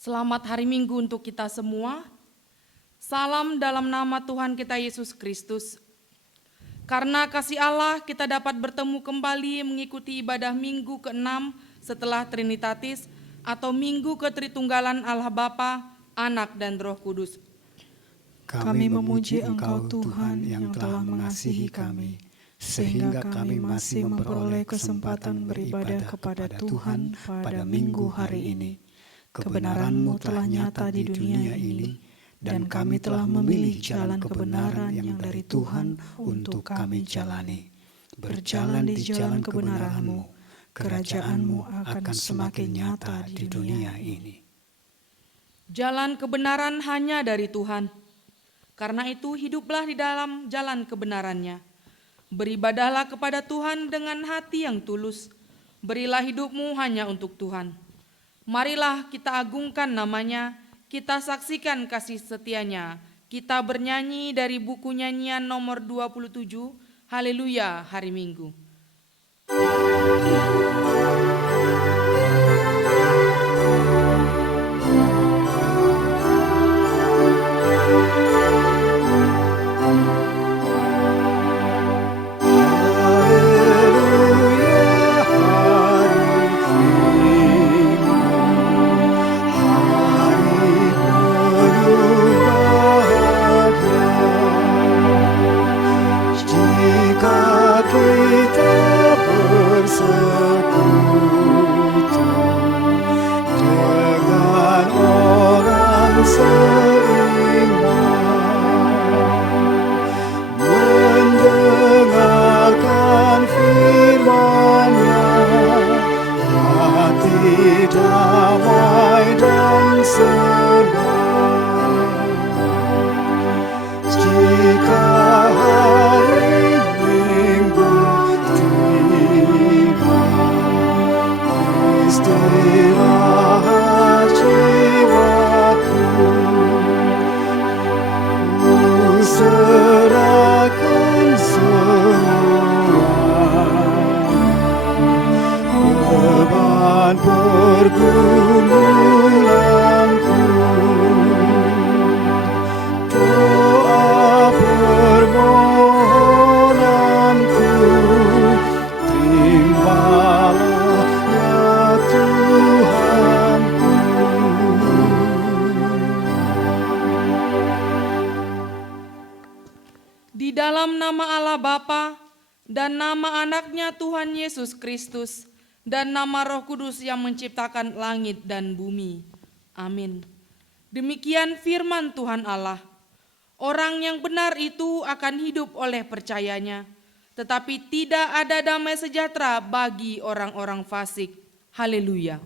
Selamat hari Minggu untuk kita semua. Salam dalam nama Tuhan kita Yesus Kristus. Karena kasih Allah kita dapat bertemu kembali mengikuti ibadah Minggu ke-6 setelah Trinitatis atau Minggu Ketritunggalan Allah Bapa, Anak dan Roh Kudus. Kami memuji Engkau Tuhan yang telah mengasihi kami, sehingga kami masih memperoleh kesempatan beribadah kepada Tuhan pada Minggu hari ini. Kebenaran-Mu telah nyata di dunia ini, dan kami telah memilih jalan kebenaran yang dari Tuhan untuk kami jalani. Berjalan di jalan kebenaran-Mu, kerajaan-Mu akan semakin nyata di dunia ini. Jalan kebenaran hanya dari Tuhan. Karena itu hiduplah di dalam jalan kebenarannya. Beribadahlah kepada Tuhan dengan hati yang tulus. Berilah hidupmu hanya untuk Tuhan. Marilah kita agungkan namanya, kita saksikan kasih setianya. Kita bernyanyi dari buku nyanyian nomor 27, Haleluya Hari Minggu. Di dalam nama Allah Bapa dan nama anaknya Tuhan Yesus Kristus dan nama Roh Kudus yang menciptakan langit dan bumi. Amin. Demikian firman Tuhan Allah. Orang yang benar itu akan hidup oleh percayanya, tetapi tidak ada damai sejahtera bagi orang-orang fasik. Haleluya.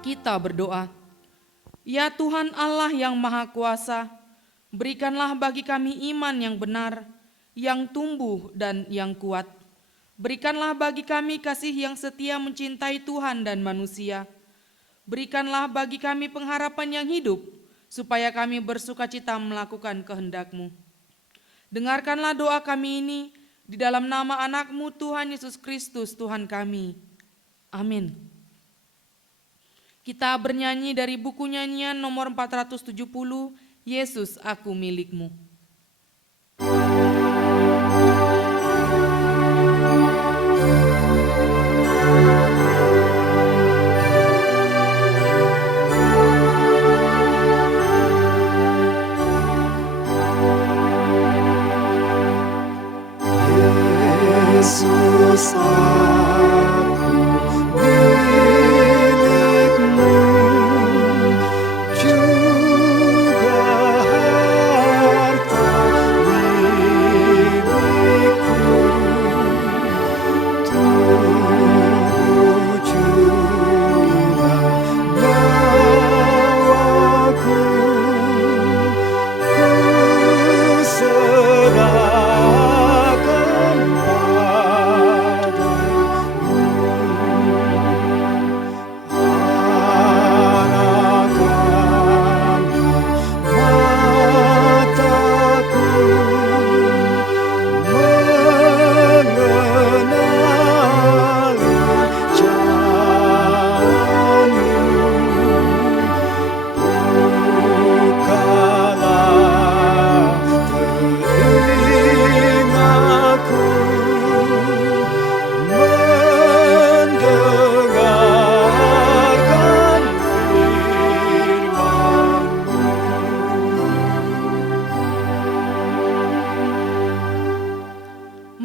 Kita berdoa. Ya Tuhan Allah yang Maha Kuasa, berikanlah bagi kami iman yang benar, yang tumbuh dan yang kuat. Berikanlah bagi kami kasih yang setia mencintai Tuhan dan manusia. Berikanlah bagi kami pengharapan yang hidup, supaya kami bersukacita melakukan kehendak-Mu. Dengarkanlah doa kami ini di dalam nama anak-Mu Tuhan Yesus Kristus Tuhan kami. Amin. Kita bernyanyi dari buku nyanyian nomor 470, Yesus Aku Milik-Mu. Yesus aku milik-Mu, juga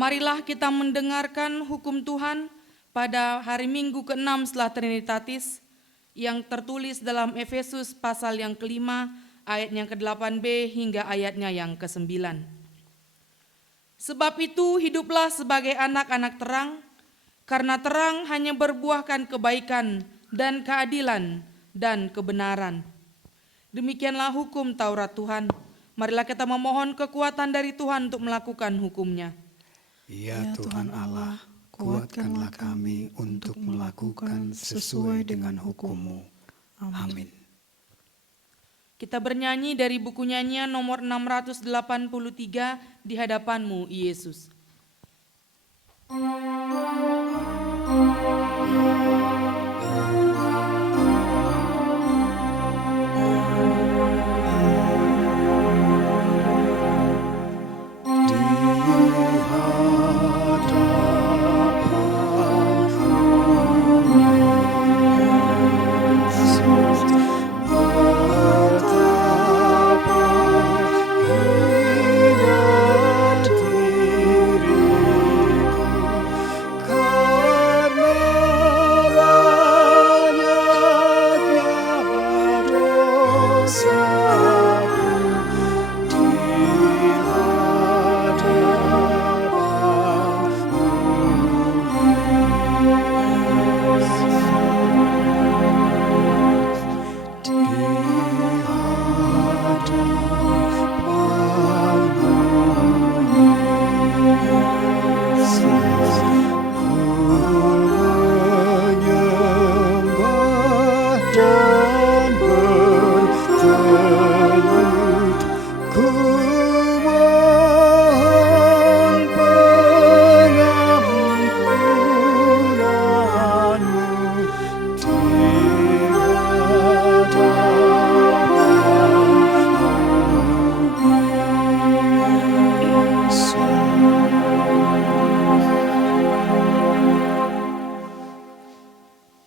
Marilah kita mendengarkan hukum Tuhan pada hari Minggu ke-6 setelah Trinitatis yang tertulis dalam Efesus pasal yang ke-5 ayat yang ke-8b hingga ayatnya yang ke-9. Sebab itu hiduplah sebagai anak-anak terang, karena terang hanya berbuahkan kebaikan dan keadilan dan kebenaran. Demikianlah hukum Taurat Tuhan. Marilah kita memohon kekuatan dari Tuhan untuk melakukan hukumnya. Ya Tuhan Allah, kuatkanlah kami untuk melakukan sesuai dengan hukum-Mu. Amin. Kita bernyanyi dari buku nyanyian nomor 683, Di Hadapan-Mu, Yesus.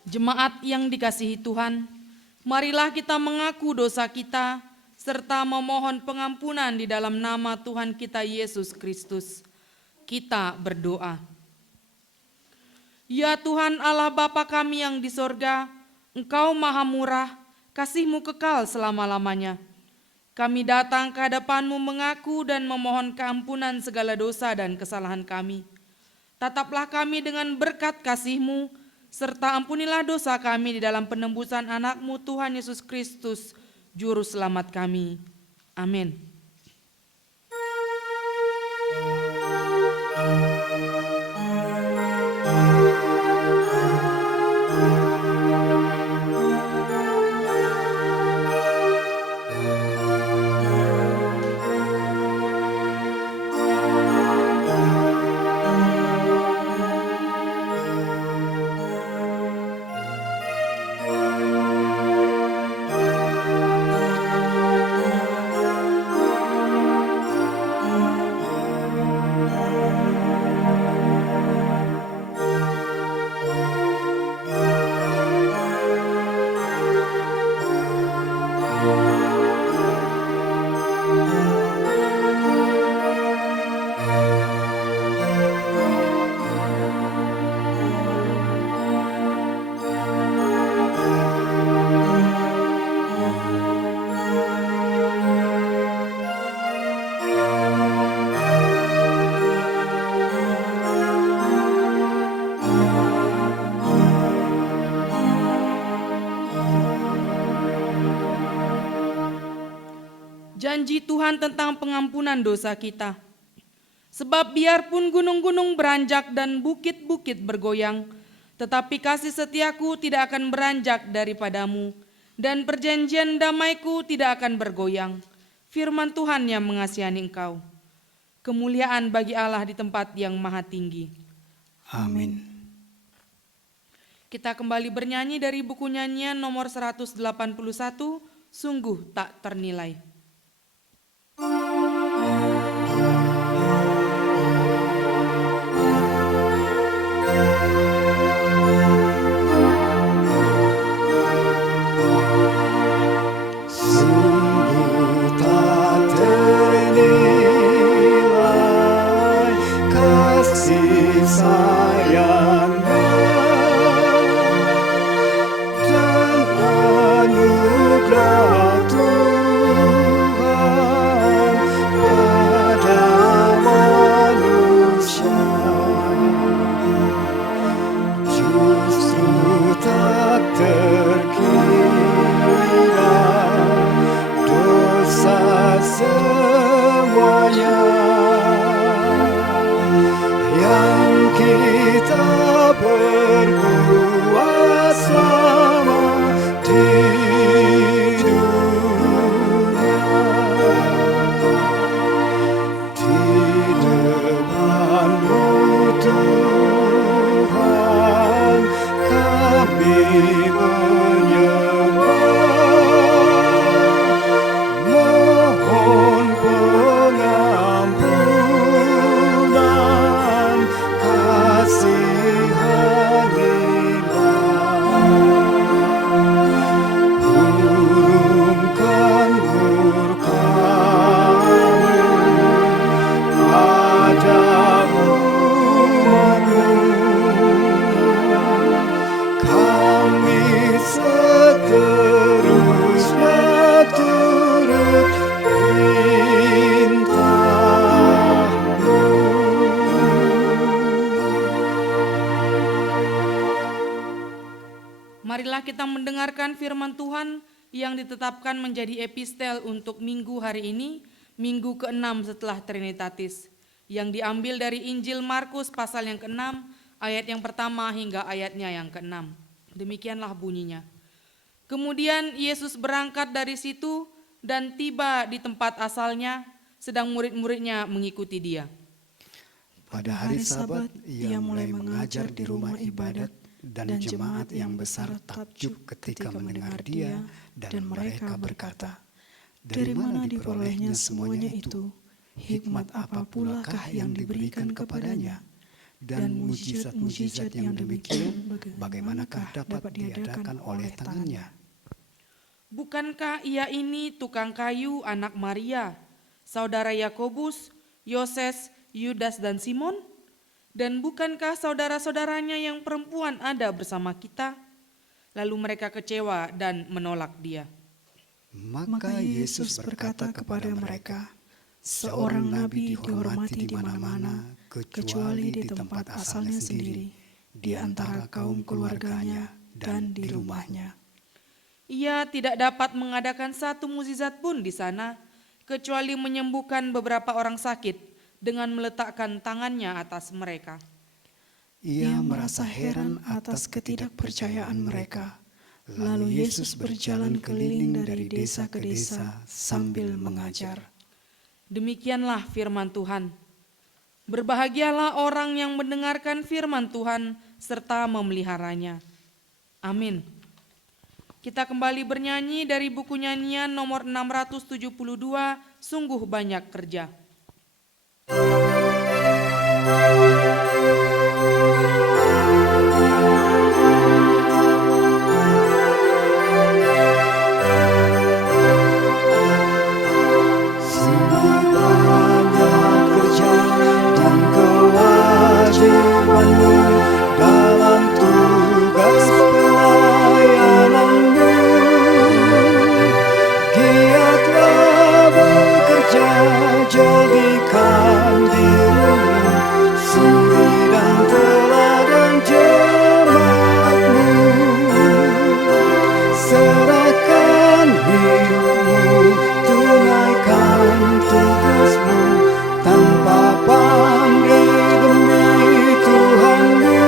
Jemaat yang dikasihi Tuhan, marilah kita mengaku dosa kita serta memohon pengampunan di dalam nama Tuhan kita Yesus Kristus. Kita berdoa. Ya Tuhan Allah Bapa kami yang di sorga, Engkau maha murah, kasih-Mu kekal selama-lamanya. Kami datang ke hadapan-Mu mengaku dan memohon keampunan segala dosa dan kesalahan kami. Tataplah kami dengan berkat kasih-Mu, serta ampunilah dosa kami di dalam penembusan anak-Mu Tuhan Yesus Kristus, Juru Selamat kami. Amin. Janji Tuhan tentang pengampunan dosa kita. Sebab biarpun gunung-gunung beranjak dan bukit-bukit bergoyang, tetapi kasih setiaku tidak akan beranjak daripadamu, dan perjanjian damaiku tidak akan bergoyang. Firman Tuhan yang mengasihani engkau. Kemuliaan bagi Allah di tempat yang maha tinggi. Amin. Kita kembali bernyanyi dari buku nyanyian nomor 181, Sungguh Tak Ternilai. Sungguh tak ternilai kasih mendengarkan firman Tuhan yang ditetapkan menjadi epistel untuk minggu hari ini, minggu ke-6 setelah Trinitatis, yang diambil dari Injil Markus pasal yang ke-6, ayat yang pertama hingga ayatnya yang ke-6. Demikianlah bunyinya. Kemudian Yesus berangkat dari situ dan tiba di tempat asalnya, sedang murid-muridnya mengikuti dia. Pada hari Sabat, ia mulai mengajar di rumah ibadat, dan jemaat yang besar takjub ketika mendengar dia, dan mereka berkata, "Dari mana diperolehnya semuanya itu? Hikmat apa pulakah yang diberikan kepadanya? Dan mujizat-mujizat yang demikian, bagaimanakah dapat diadakan oleh tangannya?" Bukankah ia ini tukang kayu anak Maria, saudara Yakobus, Yoses, Yudas dan Simon? Dan bukankah saudara-saudaranya yang perempuan ada bersama kita? Lalu mereka kecewa dan menolak dia. Maka Yesus berkata kepada mereka, "Seorang nabi dihormati di mana-mana, kecuali di tempat asalnya sendiri, di antara kaum keluarganya dan di rumahnya." Ia tidak dapat mengadakan satu mukjizat pun di sana, kecuali menyembuhkan beberapa orang sakit dengan meletakkan tangannya atas mereka. Ia merasa heran atas ketidakpercayaan mereka. Lalu Yesus berjalan keliling dari desa ke desa sambil mengajar. Demikianlah firman Tuhan. Berbahagialah orang yang mendengarkan firman Tuhan serta memeliharanya. Amin. Kita kembali bernyanyi dari buku nyanyian nomor 672, Sungguh Banyak Kerja. Dalam tugas pelayananmu, giatlah bekerja, jadikan dirimu suri dan teladan jemaatmu. Serahkan hidupmu, tunaikan tugasmu tanpa pamrih demi Tuhanmu.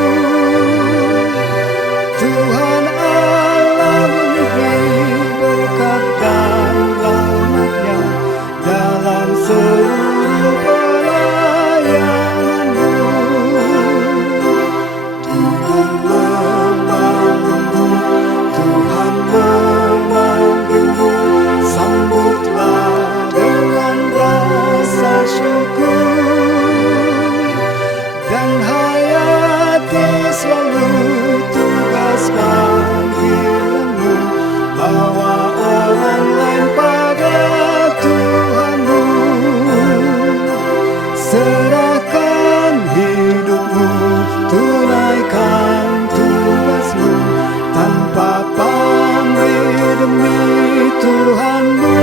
Tuhan Allah memberi berkat dan rahmat-Nya dalam seluruh pelayananmu. Dengan lemah lembut Tuhan memanggilmu, sambutlah dengan rasa syukur, dan hayati selalu tugas panggilanmu, bawa orang lain pada Tuhanmu. Serahkan hidupmu, tunaikan tugasmu tanpa pamrih demi Tuhanmu.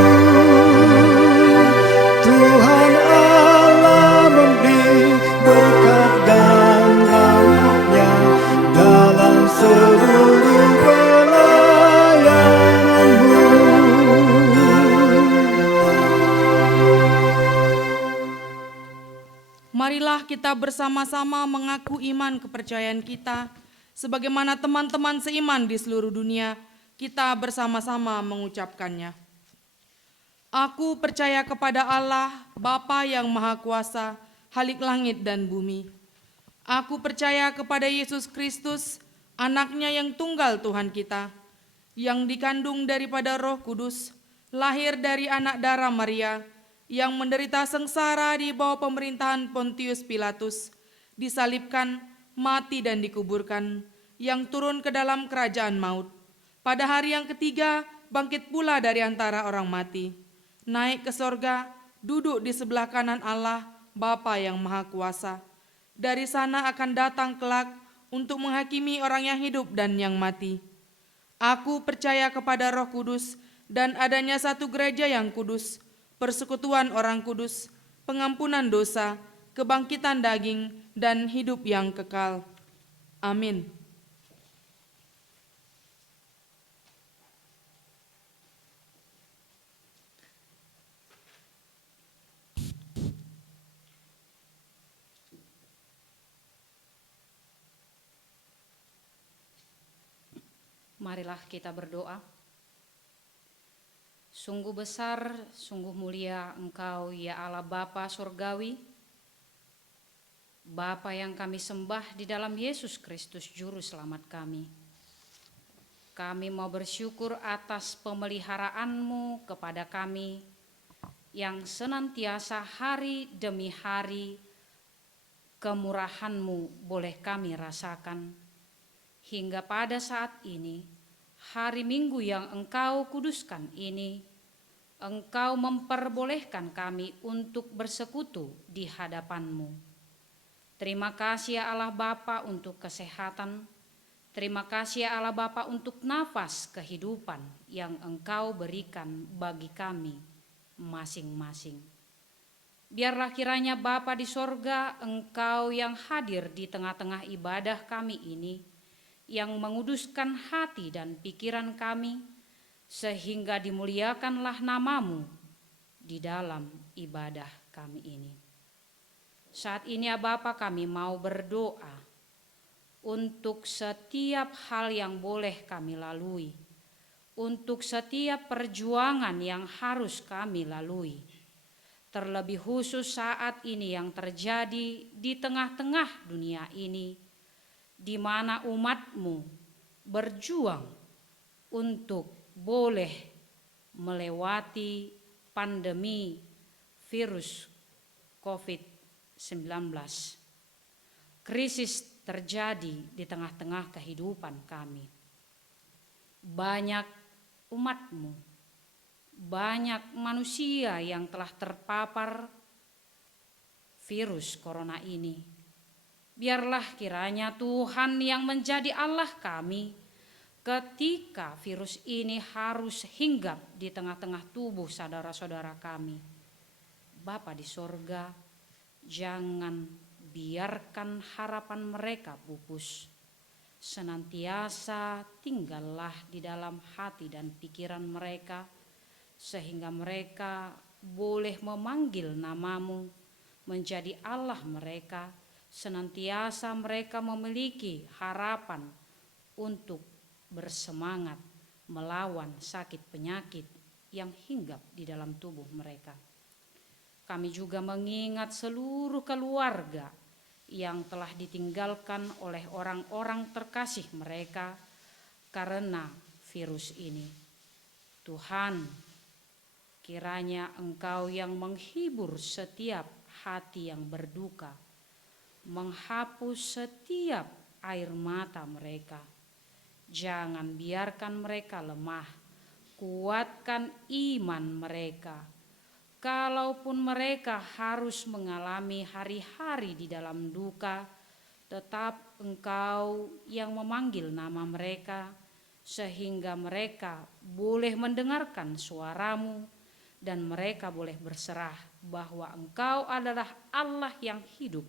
Tuhan Allah memberi berkat dan rahmat-Nya dalam seluruh pelayananmu. Marilah kita bersama-sama mengaku iman kepercayaan kita, sebagaimana teman-teman seiman di seluruh dunia, kita bersama-sama mengucapkannya. Aku percaya kepada Allah, Bapa yang Maha Kuasa, Khalik langit dan bumi. Aku percaya kepada Yesus Kristus, Anaknya yang tunggal Tuhan kita, yang dikandung daripada Roh Kudus, lahir dari anak darah Maria, yang menderita sengsara di bawah pemerintahan Pontius Pilatus, disalibkan, mati dan dikuburkan, yang turun ke dalam kerajaan maut. Pada hari yang ketiga, bangkit pula dari antara orang mati, naik ke sorga, duduk di sebelah kanan Allah, Bapa yang Maha Kuasa. Dari sana akan datang kelak untuk menghakimi orang yang hidup dan yang mati. Aku percaya kepada Roh Kudus dan adanya satu gereja yang kudus, persekutuan orang kudus, pengampunan dosa, kebangkitan daging, dan hidup yang kekal. Amin. Marilah kita berdoa. Sungguh besar, sungguh mulia Engkau ya Allah Bapa Surgawi, Bapa yang kami sembah di dalam Yesus Kristus Juru Selamat kami. Kami mau bersyukur atas pemeliharaan-Mu kepada kami yang senantiasa hari demi hari kemurahan-Mu boleh kami rasakan. Hingga pada saat ini, hari Minggu yang Engkau kuduskan ini, Engkau memperbolehkan kami untuk bersekutu di hadapan-Mu. Terima kasih ya Allah Bapa untuk kesehatan. Terima kasih ya Allah Bapa untuk nafas kehidupan yang Engkau berikan bagi kami masing-masing. Biarlah kiranya Bapa di sorga, Engkau yang hadir di tengah-tengah ibadah kami ini, yang menguduskan hati dan pikiran kami, sehingga dimuliakanlah nama-Mu di dalam ibadah kami ini. Saat ini ya Bapa, kami mau berdoa untuk setiap hal yang boleh kami lalui, untuk setiap perjuangan yang harus kami lalui, terlebih khusus saat ini yang terjadi di tengah-tengah dunia ini, di mana umat-Mu berjuang untuk boleh melewati pandemi virus COVID-19. Krisis terjadi di tengah-tengah kehidupan kami. Banyak umat-Mu, banyak manusia yang telah terpapar virus corona ini. Biarlah kiranya Tuhan yang menjadi Allah kami ketika virus ini harus hinggap di tengah-tengah tubuh saudara-saudara kami. Bapa di sorga, jangan biarkan harapan mereka pupus. Senantiasa tinggallah di dalam hati dan pikiran mereka, sehingga mereka boleh memanggil nama-Mu menjadi Allah mereka. Senantiasa mereka memiliki harapan untuk bersemangat melawan sakit penyakit yang hinggap di dalam tubuh mereka. Kami juga mengingat seluruh keluarga yang telah ditinggalkan oleh orang-orang terkasih mereka karena virus ini. Tuhan, kiranya Engkau yang menghibur setiap hati yang berduka, menghapus setiap air mata mereka. Jangan biarkan mereka lemah, kuatkan iman mereka. Kalaupun mereka harus mengalami hari-hari di dalam duka, tetap Engkau yang memanggil nama mereka, sehingga mereka boleh mendengarkan suara-Mu dan mereka boleh berserah bahwa Engkau adalah Allah yang hidup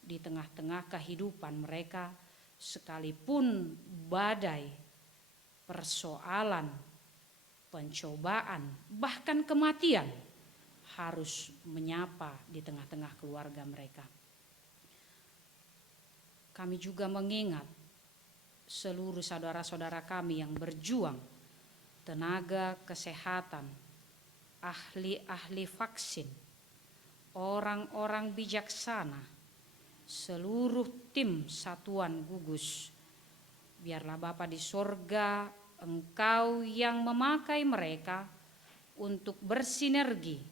di tengah-tengah kehidupan mereka, sekalipun badai, persoalan, pencobaan, bahkan kematian harus menyapa di tengah-tengah keluarga mereka. Kami juga mengingat seluruh saudara-saudara kami yang berjuang, tenaga kesehatan, ahli-ahli vaksin, orang-orang bijaksana, seluruh tim satuan gugus. Biarlah Bapa di sorga, Engkau yang memakai mereka untuk bersinergi,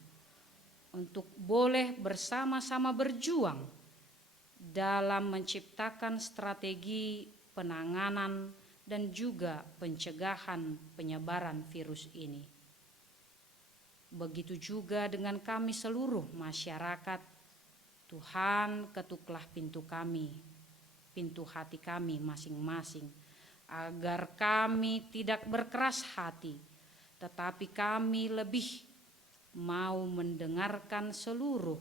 untuk boleh bersama-sama berjuang dalam menciptakan strategi penanganan dan juga pencegahan penyebaran virus ini. Begitu juga dengan kami seluruh masyarakat. Tuhan, ketuklah pintu kami, pintu hati kami masing-masing, agar kami tidak berkeras hati, tetapi kami lebih mau mendengarkan seluruh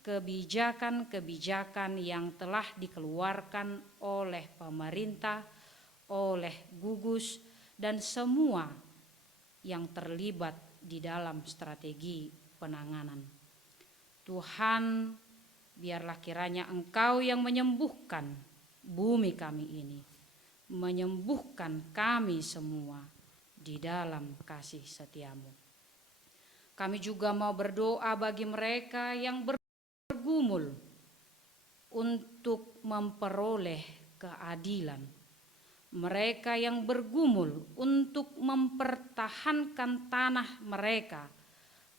kebijakan-kebijakan yang telah dikeluarkan oleh pemerintah, oleh gugus, dan semua yang terlibat di dalam strategi penanganan. Tuhan, biarlah kiranya Engkau yang menyembuhkan bumi kami ini. menyembuhkan kami semua di dalam kasih setiamu. Kami juga mau berdoa bagi mereka yang bergumul untuk memperoleh keadilan, mereka yang bergumul untuk mempertahankan tanah mereka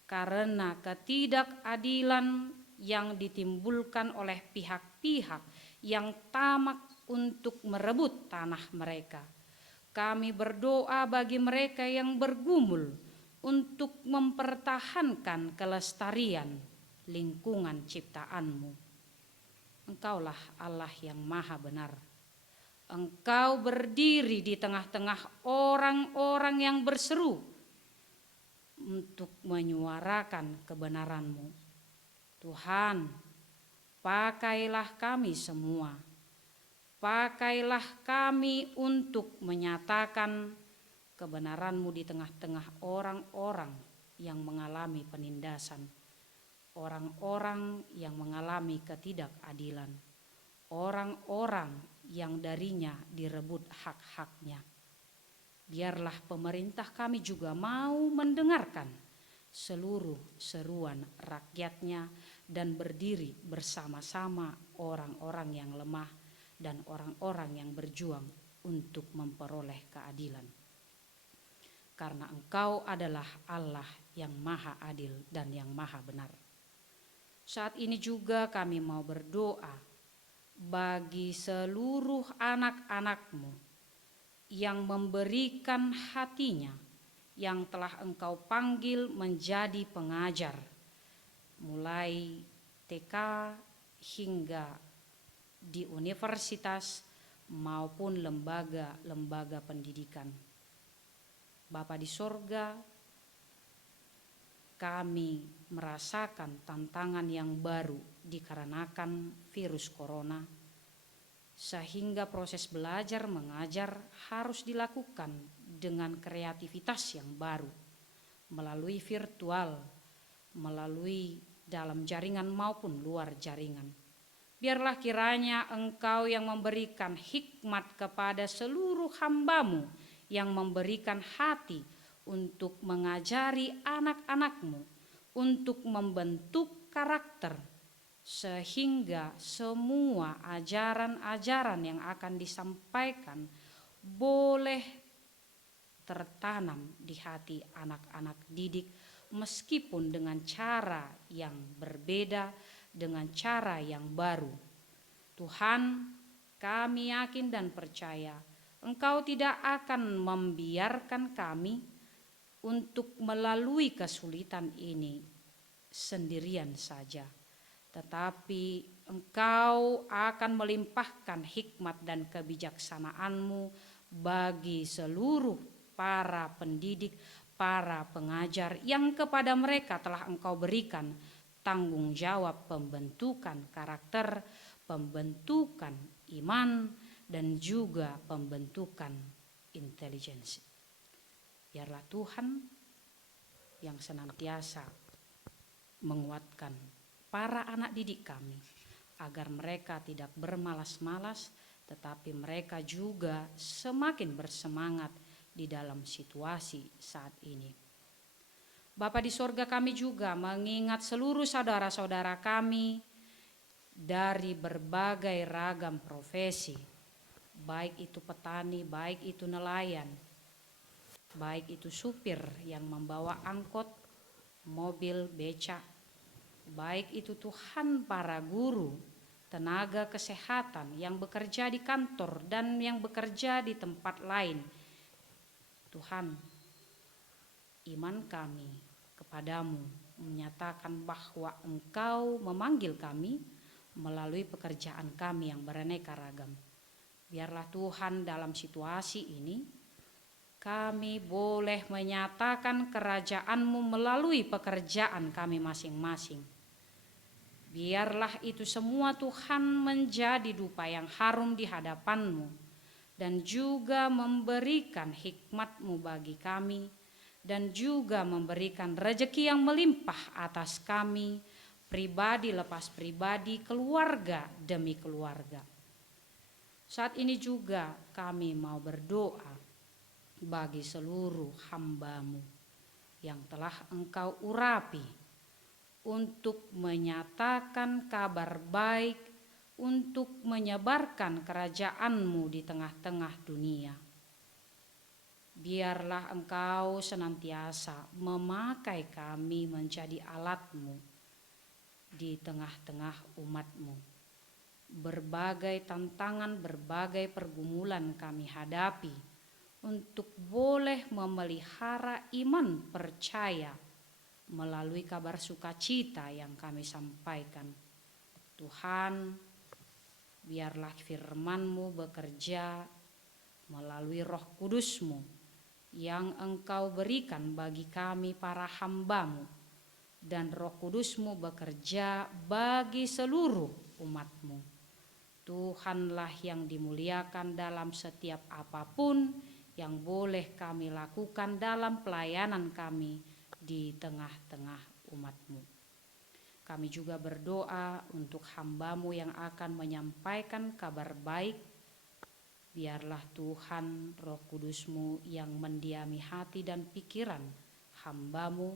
karena ketidakadilan yang ditimbulkan oleh pihak-pihak yang tamak untuk merebut tanah mereka. Kami berdoa bagi mereka yang bergumul untuk mempertahankan kelestarian lingkungan ciptaanmu. Engkaulah Allah yang maha benar. Engkau berdiri di tengah-tengah orang-orang yang berseru untuk menyuarakan kebenaran-Mu. Tuhan, pakailah kami semua. Pakailah kami untuk menyatakan kebenaran-Mu di tengah-tengah orang-orang yang mengalami penindasan, orang-orang yang mengalami ketidakadilan, orang-orang yang darinya direbut hak-haknya. Biarlah pemerintah kami juga mau mendengarkan seluruh seruan rakyatnya dan berdiri bersama-sama orang-orang yang lemah dan orang-orang yang berjuang untuk memperoleh keadilan. Karena Engkau adalah Allah yang maha adil dan yang maha benar. Saat ini juga kami mau berdoa bagi seluruh anak-anak-Mu yang memberikan hatinya, yang telah Engkau panggil menjadi pengajar, mulai TK hingga di universitas maupun lembaga-lembaga pendidikan. Bapa di sorga, kami merasakan tantangan yang baru dikarenakan virus corona, sehingga proses belajar mengajar harus dilakukan dengan kreativitas yang baru, melalui virtual, melalui dalam jaringan maupun luar jaringan. Biarlah kiranya Engkau yang memberikan hikmat kepada seluruh hamba-Mu, yang memberikan hati untuk mengajari anak-anak-Mu, untuk membentuk karakter, sehingga semua ajaran-ajaran yang akan disampaikan boleh tertanam di hati anak-anak didik, meskipun dengan cara yang berbeda, dengan cara yang baru. Tuhan, kami yakin dan percaya Engkau tidak akan membiarkan kami untuk melalui kesulitan ini sendirian saja, tetapi Engkau akan melimpahkan hikmat dan kebijaksanaan-Mu bagi seluruh para pendidik, para pengajar yang kepada mereka telah Engkau berikan tanggung jawab pembentukan karakter, pembentukan iman, dan juga pembentukan intelijensi. Biarlah Tuhan yang senantiasa menguatkan para anak didik kami, agar mereka tidak bermalas-malas, tetapi mereka juga semakin bersemangat di dalam situasi saat ini. Bapa di sorga, kami juga mengingat seluruh saudara-saudara kami dari berbagai ragam profesi, baik itu petani, baik itu nelayan, baik itu supir yang membawa angkot, mobil, becak, baik itu Tuhan para guru, tenaga kesehatan yang bekerja di kantor dan yang bekerja di tempat lain. Tuhan, iman kami kepadamu menyatakan bahwa Engkau memanggil kami melalui pekerjaan kami yang beraneka ragam. Biarlah Tuhan dalam situasi ini kami boleh menyatakan kerajaan-Mu melalui pekerjaan kami masing-masing. Biarlah itu semua Tuhan menjadi dupa yang harum di hadapan-Mu, dan juga memberikan hikmat-Mu bagi kami, dan juga memberikan rezeki yang melimpah atas kami, pribadi lepas pribadi, keluarga demi keluarga. Saat ini juga kami mau berdoa bagi seluruh hamba-Mu yang telah Engkau urapi untuk menyatakan kabar baik, untuk menyebarkan kerajaan-Mu di tengah-tengah dunia. Biarlah Engkau senantiasa memakai kami menjadi alat-Mu di tengah-tengah umat-Mu. Berbagai tantangan, berbagai pergumulan kami hadapi untuk boleh memelihara iman percaya melalui kabar sukacita yang kami sampaikan. Tuhan, biarlah firman-Mu bekerja melalui Roh Kudus-Mu yang Engkau berikan bagi kami para hamba-Mu, dan Roh Kudus-Mu bekerja bagi seluruh umat-Mu. Tuhanlah yang dimuliakan dalam setiap apapun yang boleh kami lakukan dalam pelayanan kami di tengah-tengah umat-Mu. Kami juga berdoa untuk hamba-Mu yang akan menyampaikan kabar baik. Biarlah Tuhan Roh Kudus-Mu yang mendiami hati dan pikiran hamba-Mu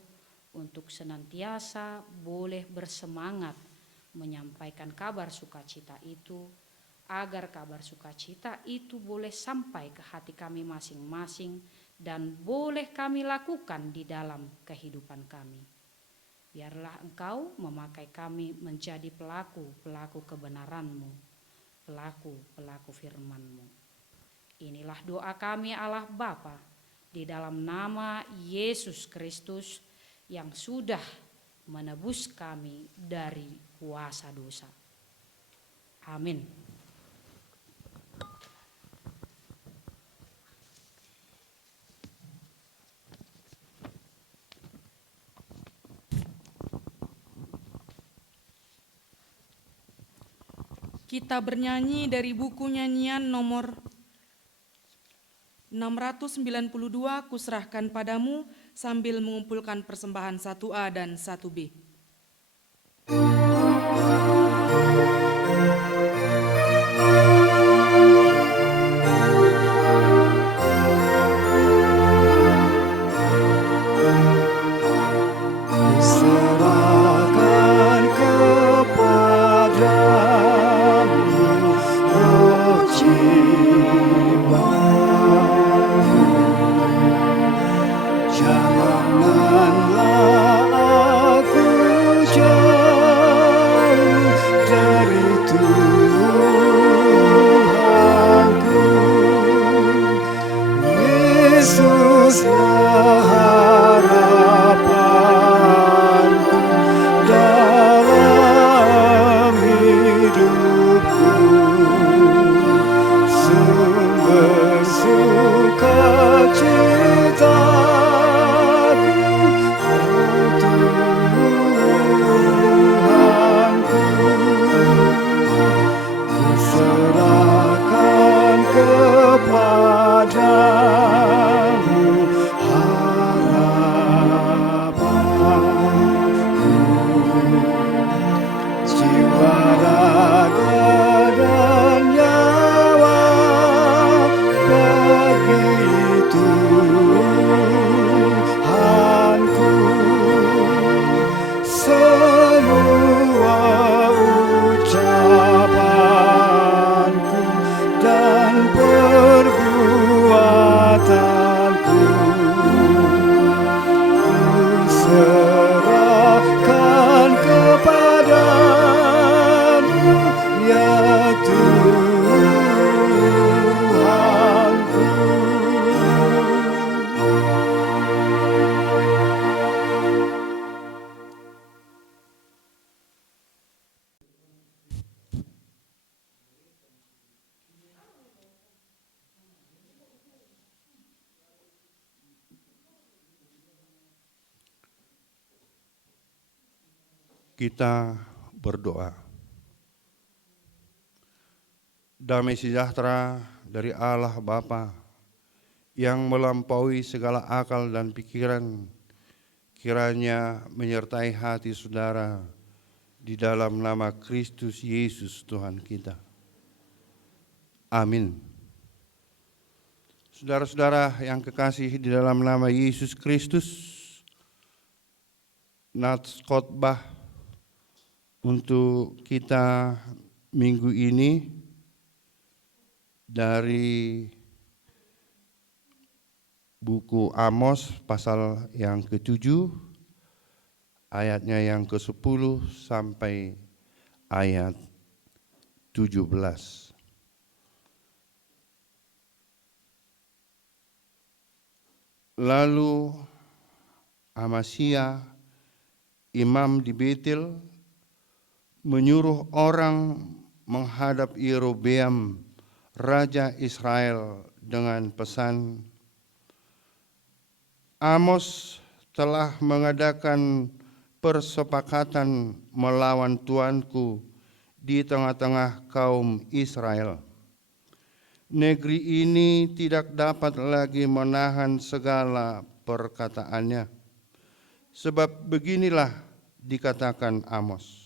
untuk senantiasa boleh bersemangat menyampaikan kabar sukacita itu, agar kabar sukacita itu boleh sampai ke hati kami masing-masing dan boleh kami lakukan di dalam kehidupan kami. Biarlah Engkau memakai kami menjadi pelaku-pelaku kebenaran-Mu, pelaku-pelaku firman-Mu. Inilah doa kami Allah Bapa, di dalam nama Yesus Kristus yang sudah menebus kami dari kuasa dosa. Amin. Kita bernyanyi dari buku nyanyian nomor 692, Kuserahkan Padamu, sambil mengumpulkan persembahan 1A dan 1B. Serahkan kepadamu roh jiwaku, janganlah aku jauh dari Tuhanku. Yesuslah harapanku dalam hidupku, sumber sukacitaku, Tuhanku. Kuserahkan kepadamu harapanku, jiwa, raga, dan nyawa bagi Tuhanku. Semua ucapanku dan perbuatanku kuserahkan kepadamu, ya Tuhanku. Kita berdoa. Damai sejahtera dari Allah Bapa yang melampaui segala akal dan pikiran, kiranya menyertai hati saudara di dalam nama Kristus Yesus Tuhan kita. Amin. Saudara-saudara yang kekasih di dalam nama Yesus Kristus, nats khotbah untuk kita minggu ini dari buku Amos pasal yang ke-7, ayatnya yang ke-10 sampai ayat 17. Lalu Amasya, imam di Betel, menyuruh orang menghadap Yerobeam, raja Israel, dengan pesan, Amos telah mengadakan persepakatan melawan tuanku di tengah-tengah kaum Israel. Negeri ini tidak dapat lagi menahan segala perkataannya. Sebab beginilah dikatakan Amos,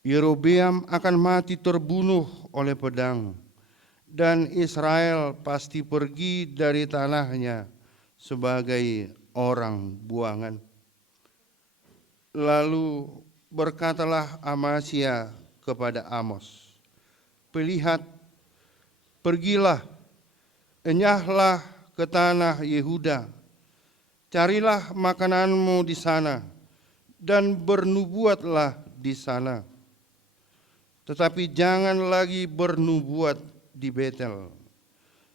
Yerobeam akan mati terbunuh oleh pedang, dan Israel pasti pergi dari tanahnya sebagai orang buangan. Lalu berkatalah Amasya kepada Amos, "Lihat, pergilah, enyahlah ke tanah Yehuda, carilah makananmu di sana, dan bernubuatlah di sana. Tetapi jangan lagi bernubuat di Betel,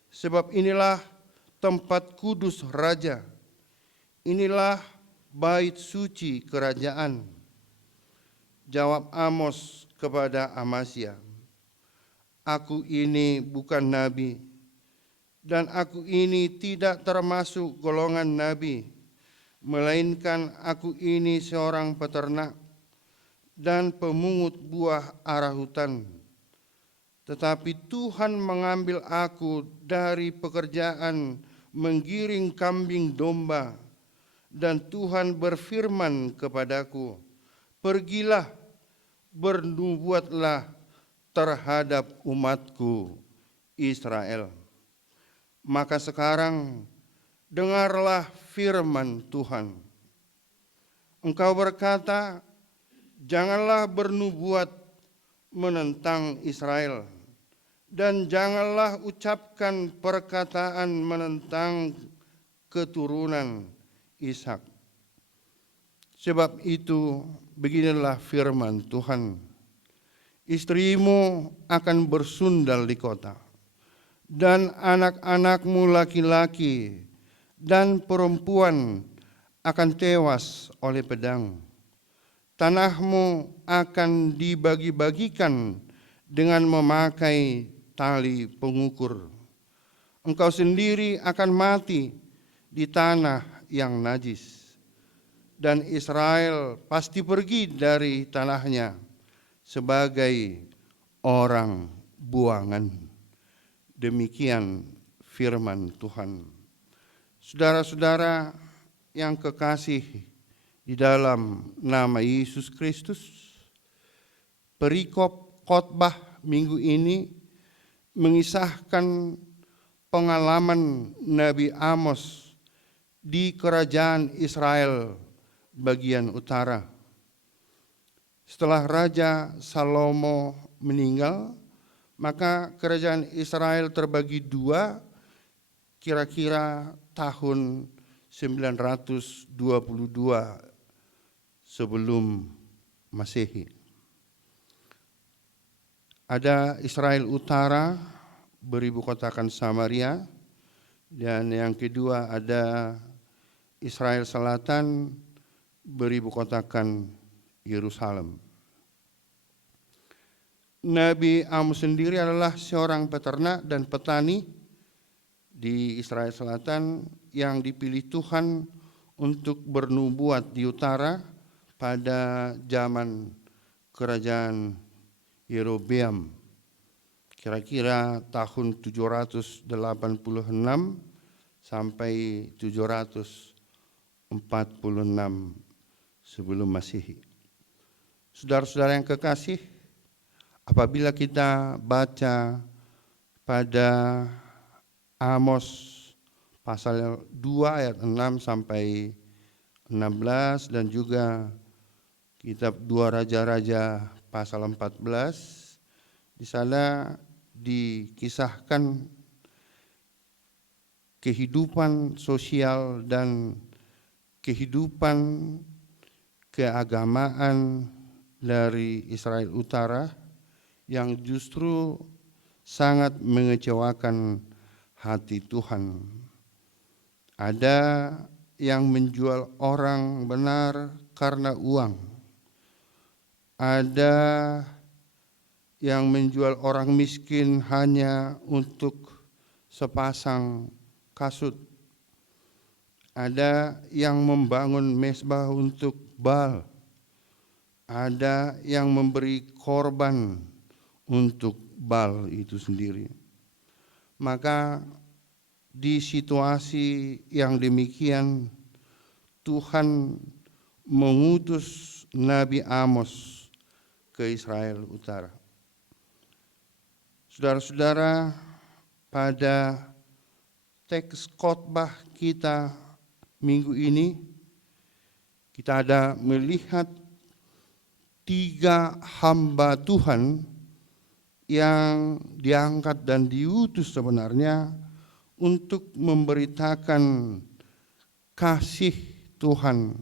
sebab inilah tempat kudus raja, inilah bait suci kerajaan." Jawab Amos kepada Amasya, "Aku ini bukan nabi, dan aku ini tidak termasuk golongan nabi, melainkan aku ini seorang peternak dan pemungut buah ara hutan. Tetapi Tuhan mengambil aku dari pekerjaan menggiring kambing domba, dan Tuhan berfirman kepadaku, pergilah, bernubuatlah terhadap umatku Israel. Maka sekarang dengarlah firman Tuhan. Engkau berkata, janganlah bernubuat menentang Israel, dan janganlah ucapkan perkataan menentang keturunan Ishak. Sebab itu beginilah firman Tuhan, istrimu akan bersundal di kota, dan anak-anakmu laki-laki dan perempuan akan tewas oleh pedang. Tanahmu akan dibagi-bagikan dengan memakai tali pengukur. Engkau sendiri akan mati di tanah yang najis, dan Israel pasti pergi dari tanahnya sebagai orang buangan. Demikian firman Tuhan. Saudara-saudara yang kekasih di dalam nama Yesus Kristus, perikop khotbah minggu ini mengisahkan pengalaman Nabi Amos di kerajaan Israel bagian utara. Setelah Raja Salomo meninggal, maka kerajaan Israel terbagi dua, kira-kira tahun 922 sebelum Masehi. Ada Israel Utara, beribu kotakan Samaria, dan yang kedua ada Israel Selatan, beribu kotakan Yerusalem. Nabi Amos sendiri adalah seorang peternak dan petani di Israel Selatan yang dipilih Tuhan untuk bernubuat di utara pada zaman kerajaan Yerobeam, kira-kira tahun 786 sampai 746 sebelum Masehi. Saudara-saudara yang kekasih, Apabila kita baca pada Amos pasal 2 ayat 6 sampai 16 dan juga kitab 2 Raja-Raja pasal 14, di sana dikisahkan kehidupan sosial dan kehidupan keagamaan dari Israel Utara yang justru sangat mengecewakan hati Tuhan. Ada yang menjual orang benar karena uang. Ada yang menjual orang miskin hanya untuk sepasang kasut. Ada yang membangun mezbah untuk Baal. Ada yang memberi korban untuk Baal itu sendiri. Maka di situasi yang demikian, Tuhan mengutus Nabi Amos ke Israel Utara. Saudara-saudara, pada teks khotbah kita minggu ini, kita ada melihat 3 hamba Tuhan yang diangkat dan diutus sebenarnya untuk memberitakan kasih Tuhan,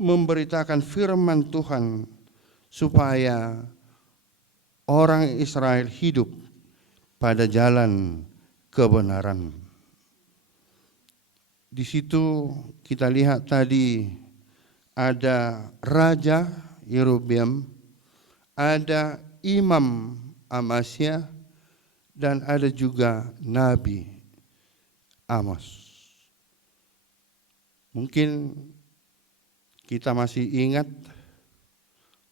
memberitakan firman Tuhan supaya orang Israel hidup pada jalan kebenaran. Di situ kita lihat tadi ada Raja Yerobeam, ada Imam Amasya, dan ada juga Nabi Amos. Mungkin kita masih ingat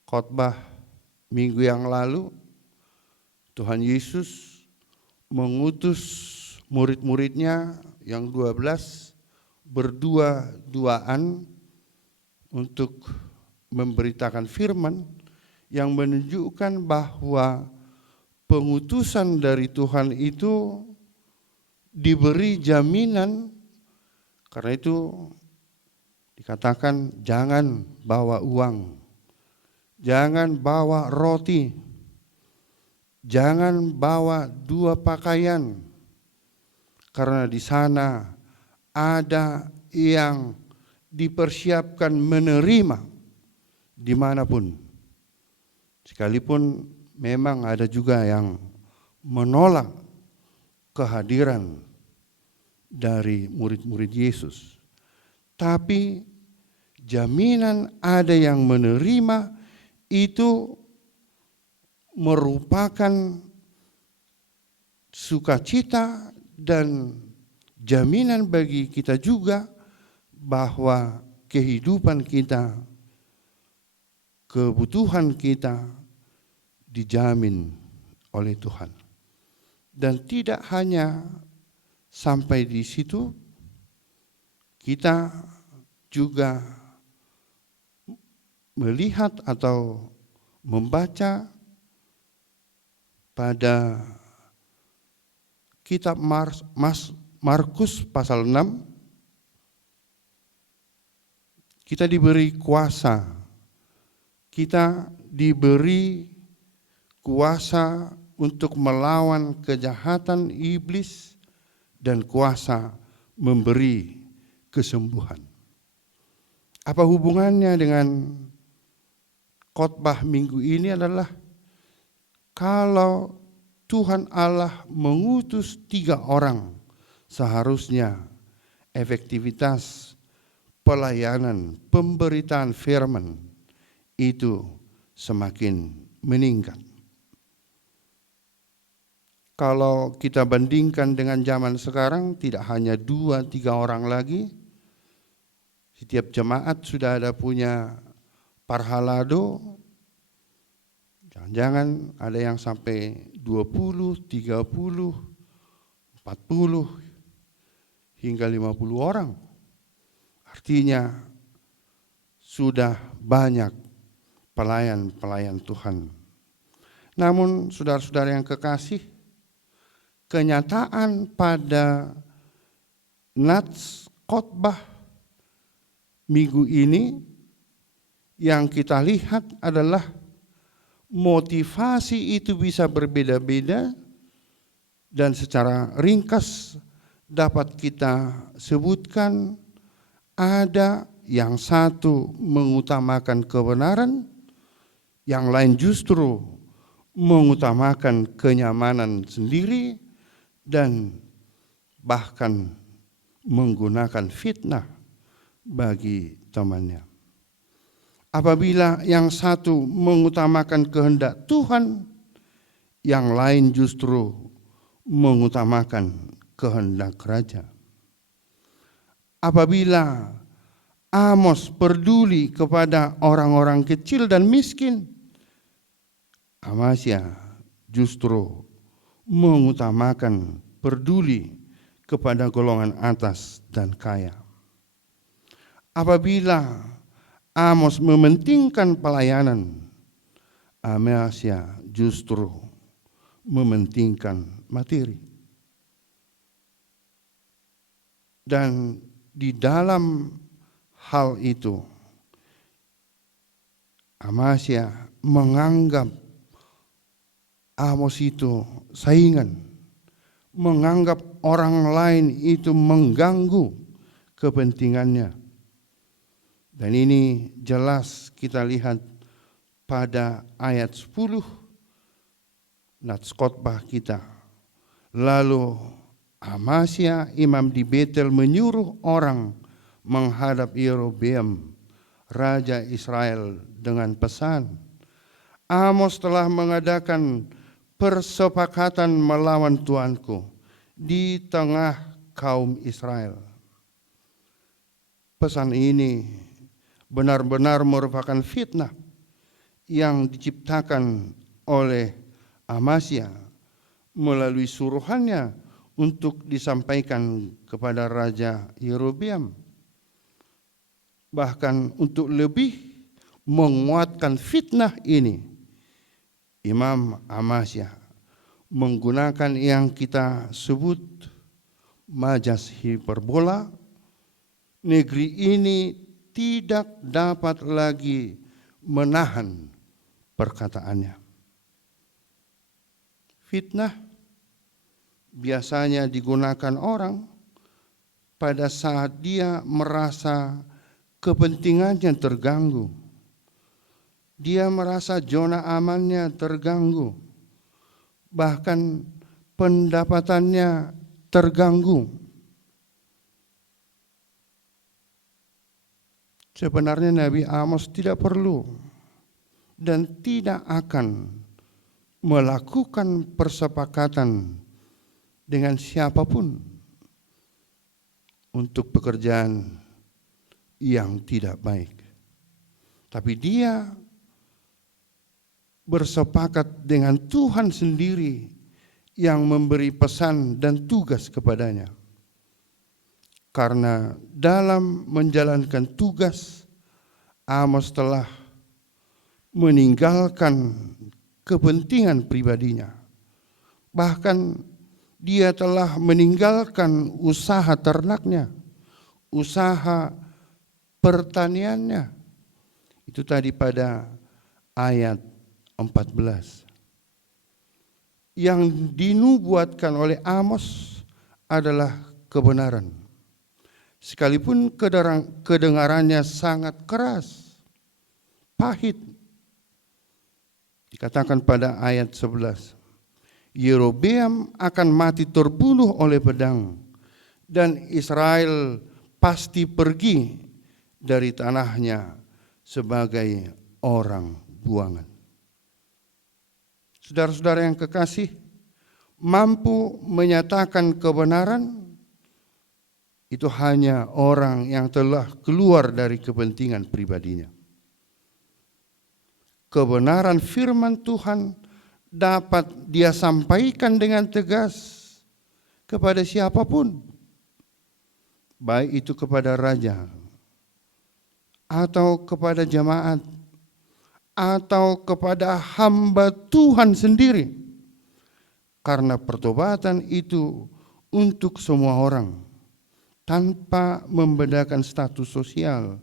khotbah minggu yang lalu, Tuhan Yesus mengutus murid-muridnya yang 12 berdua-duaan untuk memberitakan firman yang menunjukkan bahwa pengutusan dari Tuhan itu diberi jaminan. Karena itu dikatakan jangan bawa uang, jangan bawa roti, jangan bawa 2 pakaian, karena di sana ada yang dipersiapkan menerima dimanapun. Sekalipun memang ada juga yang menolak kehadiran dari murid-murid Yesus. Tapi jaminan ada yang menerima itu merupakan sukacita dan jaminan bagi kita juga bahwa kehidupan kita, kebutuhan kita dijamin oleh Tuhan. Dan tidak hanya sampai di situ, kita juga melihat atau membaca pada kitab Markus pasal 6, kita diberi kuasa, kita diberi kuasa untuk melawan kejahatan iblis dan kuasa memberi kesembuhan. Apa hubungannya dengan khotbah minggu ini adalah kalau Tuhan Allah mengutus 3 orang, seharusnya efektivitas pelayanan pemberitaan firman itu semakin meningkat. Kalau kita bandingkan dengan zaman sekarang, tidak hanya 2-3 orang lagi. Setiap jemaat sudah ada punya parhalado. Jangan-jangan ada yang sampai 20, 30, 40, hingga 50 orang. Artinya sudah banyak pelayan-pelayan Tuhan. Namun saudara-saudara yang kekasih, kenyataan pada nats khotbah minggu ini yang kita lihat adalah motivasi itu bisa berbeda-beda, dan secara ringkas dapat kita sebutkan ada yang satu mengutamakan kebenaran, yang lain justru mengutamakan kenyamanan sendiri dan bahkan menggunakan fitnah bagi temannya. Apabila yang satu mengutamakan kehendak Tuhan, yang lain justru mengutamakan kehendak raja. Apabila Amos peduli kepada orang-orang kecil dan miskin, Amasya justru mengutamakan peduli kepada golongan atas dan kaya. Apabila Amos mementingkan pelayanan, Amasya justru mementingkan materi. Dan di dalam hal itu, Amasya menganggap Amos itu saingan, menganggap orang lain itu mengganggu kepentingannya. Dan ini jelas kita lihat pada ayat 10 nats khotbah kita. Lalu Amasya imam di Betel menyuruh orang menghadap Yerobeam raja Israel dengan pesan, Amos telah mengadakan persepakatan melawan tuanku di tengah kaum Israel. Pesan ini benar-benar merupakan fitnah yang diciptakan oleh Amasya melalui suruhannya untuk disampaikan kepada Raja Yerobeam. Bahkan untuk lebih menguatkan fitnah ini, Imam Amasya menggunakan yang kita sebut majas hiperbola. Negeri ini tidak dapat lagi menahan perkataannya. Fitnah biasanya digunakan orang pada saat dia merasa kepentingannya terganggu. Dia merasa zona amannya terganggu. Bahkan pendapatannya terganggu. Sebenarnya Nabi Amos tidak perlu dan tidak akan melakukan persepakatan dengan siapapun untuk pekerjaan yang tidak baik. Tapi dia bersepakat dengan Tuhan sendiri yang memberi pesan dan tugas kepadanya. Karena dalam menjalankan tugas, Amos telah meninggalkan kepentingan pribadinya. Bahkan dia telah meninggalkan usaha ternaknya, usaha pertaniannya. Itu tadi pada ayat 14. Yang dinubuatkan oleh Amos adalah kebenaran. Sekalipun kedengarannya sangat keras, pahit. Dikatakan pada ayat 11, Yerobeam akan mati terbunuh oleh pedang, dan Israel pasti pergi dari tanahnya sebagai orang buangan. Saudara-saudara yang kekasih, mampu menyatakan kebenaran itu hanya orang yang telah keluar dari kepentingan pribadinya. Kebenaran firman Tuhan dapat dia sampaikan dengan tegas kepada siapapun, baik itu kepada raja atau kepada jemaat atau kepada hamba Tuhan sendiri. Karena pertobatan itu untuk semua orang, tanpa membedakan status sosial,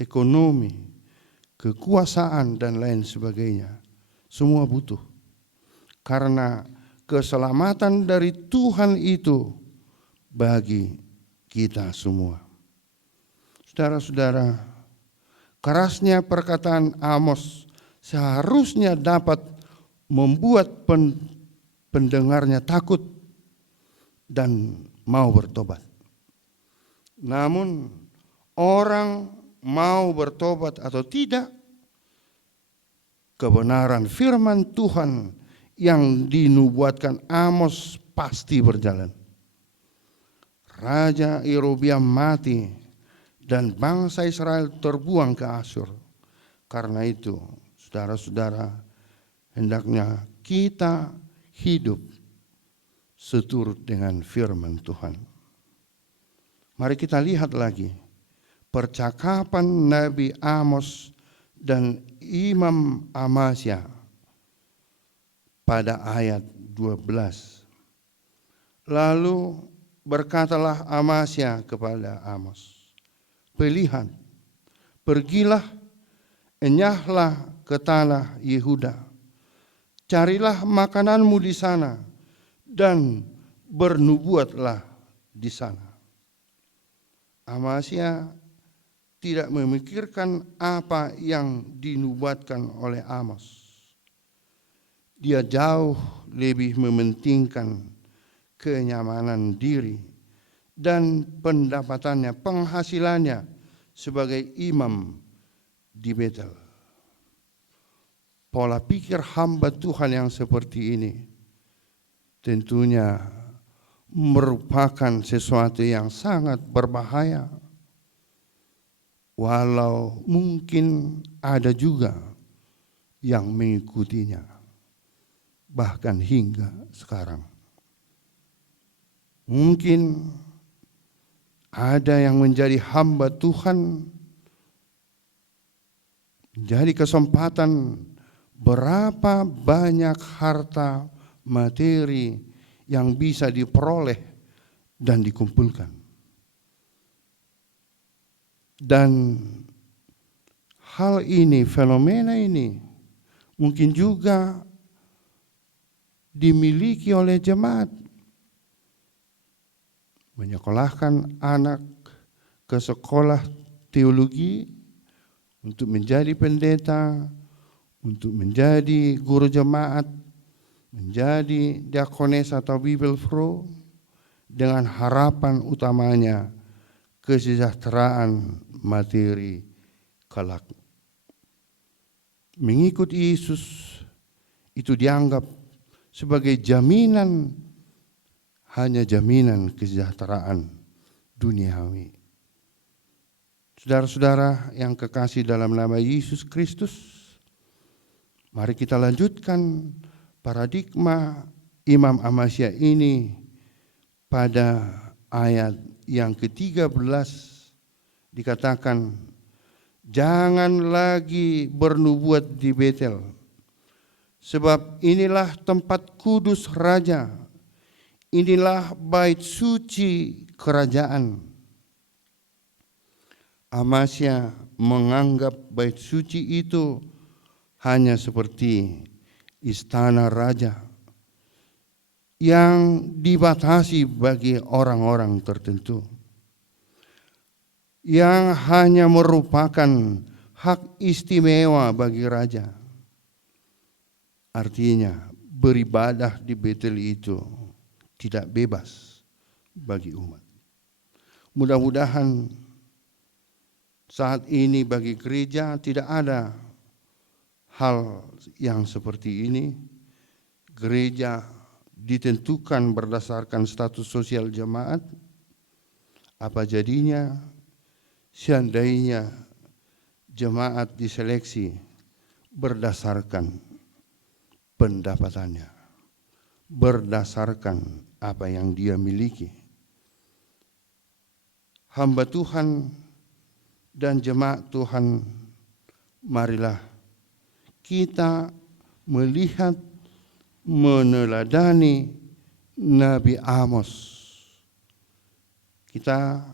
ekonomi, kekuasaan, dan lain sebagainya. Semua butuh. Karena keselamatan dari Tuhan itu bagi kita semua. Saudara-saudara, kerasnya perkataan Amos seharusnya dapat membuat pendengarnya takut dan mau bertobat. Namun orang mau bertobat atau tidak, kebenaran firman Tuhan yang dinubuatkan Amos pasti berjalan. Raja Yerobeam mati dan bangsa Israel terbuang ke Asyur. Karena itu, saudara-saudara, hendaknya kita hidup seturut dengan firman Tuhan. Mari kita lihat lagi percakapan Nabi Amos dan Imam Amasya pada ayat 12. Lalu berkatalah Amasya kepada Amos, "Lihat, pergilah, enyahlah ke tanah Yehuda, carilah makananmu di sana, dan bernubuatlah di sana." Amasya tidak memikirkan apa yang dinubuatkan oleh Amos. Dia jauh lebih mementingkan kenyamanan diri dan pendapatannya, penghasilannya sebagai imam di Betel. Pola pikir hamba Tuhan yang seperti ini tentunya merupakan sesuatu yang sangat berbahaya. Walau mungkin ada juga yang mengikutinya, bahkan hingga sekarang. Mungkin ada yang menjadi hamba Tuhan, menjadi kesempatan berapa banyak harta materi yang bisa diperoleh dan dikumpulkan. Dan hal ini, fenomena ini mungkin juga dimiliki oleh jemaat. Menyekolahkan anak ke sekolah teologi untuk menjadi pendeta, untuk menjadi guru jemaat, menjadi diakones atau bibelfro, dengan harapan utamanya kesejahteraan materi kelak. Mengikuti Yesus itu dianggap sebagai jaminan, hanya jaminan kesejahteraan duniawi. Saudara-saudara yang kekasih dalam nama Yesus Kristus, mari kita lanjutkan paradigma Imam Amasya ini pada ayat yang ke-13 dikatakan, "Jangan lagi bernubuat di Betel, sebab inilah tempat kudus raja, inilah bait suci kerajaan." Amasya menganggap bait suci itu hanya seperti istana raja yang dibatasi bagi orang-orang tertentu, yang hanya merupakan hak istimewa bagi raja. Artinya beribadah di Betel itu tidak bebas bagi umat. Mudah-mudahan saat ini bagi gereja tidak ada hal yang seperti ini. Gereja ditentukan berdasarkan status sosial jemaat. Apa jadinya seandainya jemaat diseleksi berdasarkan pendapatannya, berdasarkan apa yang dia miliki? Hamba Tuhan dan jemaat Tuhan, marilah kita melihat meneladani Nabi Amos. Kita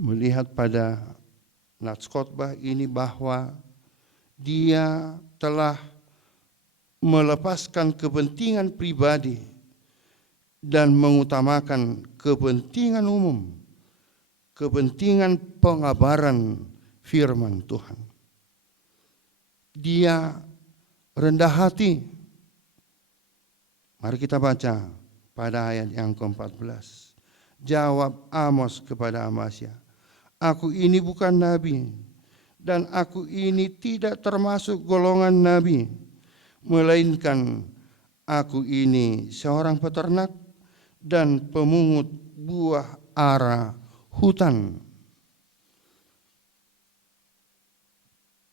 melihat pada nats khotbah ini bahwa dia telah melepaskan kepentingan pribadi dan mengutamakan kepentingan umum, kepentingan pengabaran firman Tuhan. Dia rendah hati. Mari kita baca pada ayat yang ke-14. Jawab Amos kepada Amasya, aku ini bukan nabi, dan aku ini tidak termasuk golongan nabi, melainkan aku ini seorang peternak dan pemungut buah ara hutan.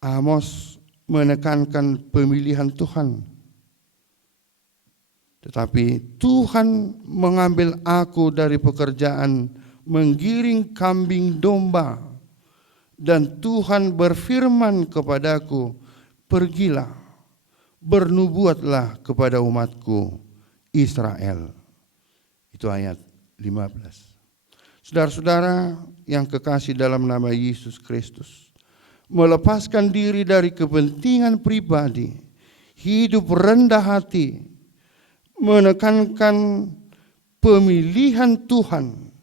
Amos menekankan pemilihan Tuhan. Tetapi Tuhan mengambil aku dari pekerjaan menggiring kambing domba, dan Tuhan berfirman kepadaku, pergilah, bernubuatlah kepada umatku Israel. Itu ayat 15. Saudara-saudara yang kekasih dalam nama Yesus Kristus, melepaskan diri dari kepentingan pribadi, hidup rendah hati, menekankan pemilihan Tuhan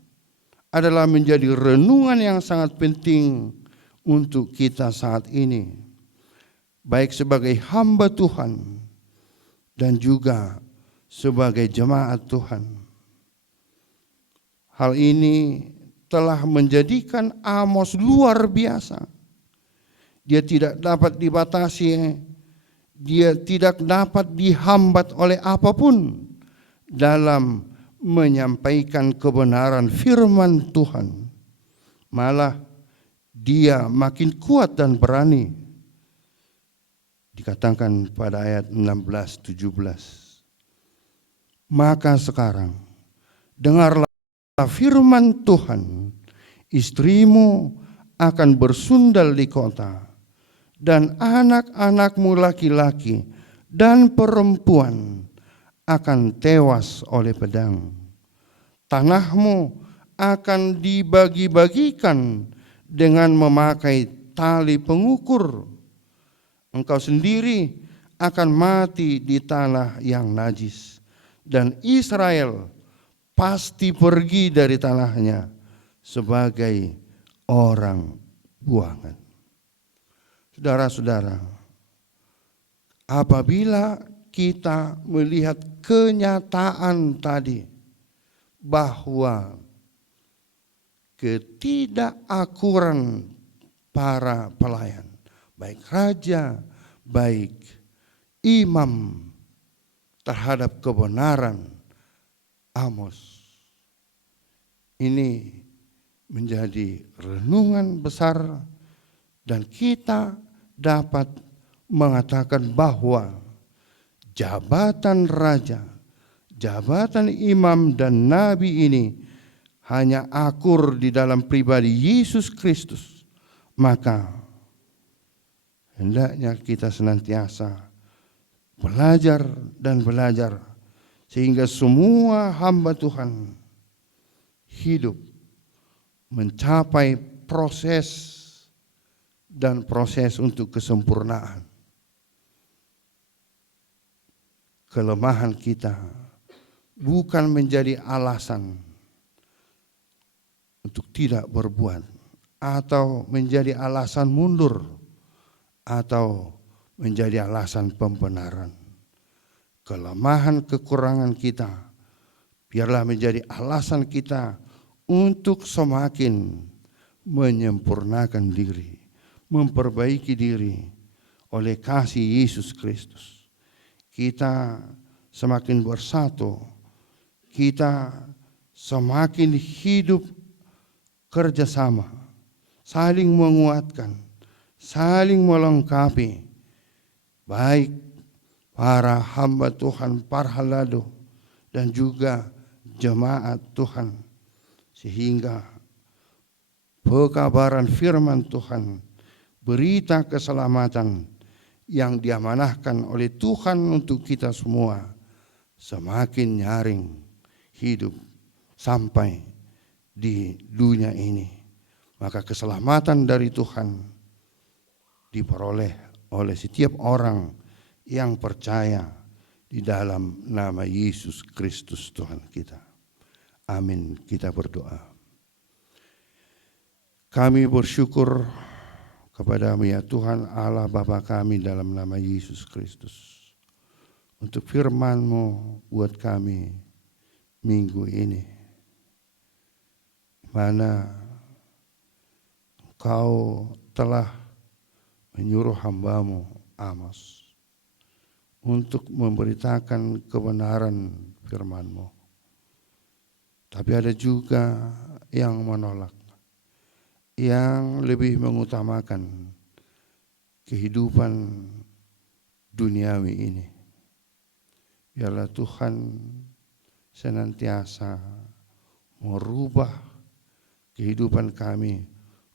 adalah menjadi renungan yang sangat penting untuk kita saat ini, baik sebagai hamba Tuhan dan juga sebagai jemaat Tuhan. Hal ini telah menjadikan Amos luar biasa. Dia tidak dapat dibatasi, dia tidak dapat dihambat oleh apapun dalam menyampaikan kebenaran firman Tuhan. Malah dia makin kuat dan berani. Dikatakan pada ayat 16-17. Maka sekarang dengarlah firman Tuhan, istrimu akan bersundal di kota, dan anak-anakmu laki-laki dan perempuan akan tewas oleh pedang. Tanahmu akan dibagi-bagikan dengan memakai tali pengukur. Engkau sendiri akan mati di tanah yang najis, dan Israel pasti pergi dari tanahnya sebagai orang buangan. Saudara-saudara, apabila kita melihat kenyataan tadi bahwa ketidakakuran para pelayan, baik raja, baik imam, terhadap kebenaran Amos, ini menjadi renungan besar, dan kita dapat mengatakan bahwa jabatan raja, jabatan imam dan nabi ini hanya akur di dalam pribadi Yesus Kristus. Maka hendaknya kita senantiasa belajar dan belajar, sehingga semua hamba Tuhan hidup mencapai proses dan proses untuk kesempurnaan. Kelemahan kita bukan menjadi alasan untuk tidak berbuat, atau menjadi alasan mundur, atau menjadi alasan pembenaran. Kelemahan kekurangan kita biarlah menjadi alasan kita untuk semakin menyempurnakan diri, memperbaiki diri oleh kasih Yesus Kristus. Kita semakin bersatu, kita semakin hidup kerjasama, saling menguatkan, saling melengkapi, baik para hamba Tuhan, para halado, dan juga jemaat Tuhan, sehingga pekabaran firman Tuhan, berita keselamatan yang diamanahkan oleh Tuhan untuk kita semua semakin nyaring hidup sampai di dunia ini. Maka keselamatan dari Tuhan diperoleh oleh setiap orang yang percaya di dalam nama Yesus Kristus Tuhan kita. Amin. Kita berdoa. Kami bersyukur kepada-Mu ya Tuhan Allah Bapa kami dalam nama Yesus Kristus. Untuk firman-Mu buat kami minggu ini. Mana Engkau telah menyuruh hamba-Mu Amos untuk memberitakan kebenaran firman-Mu. Tapi ada juga yang menolak, yang lebih mengutamakan kehidupan duniawi ini. Biarlah Tuhan senantiasa merubah kehidupan kami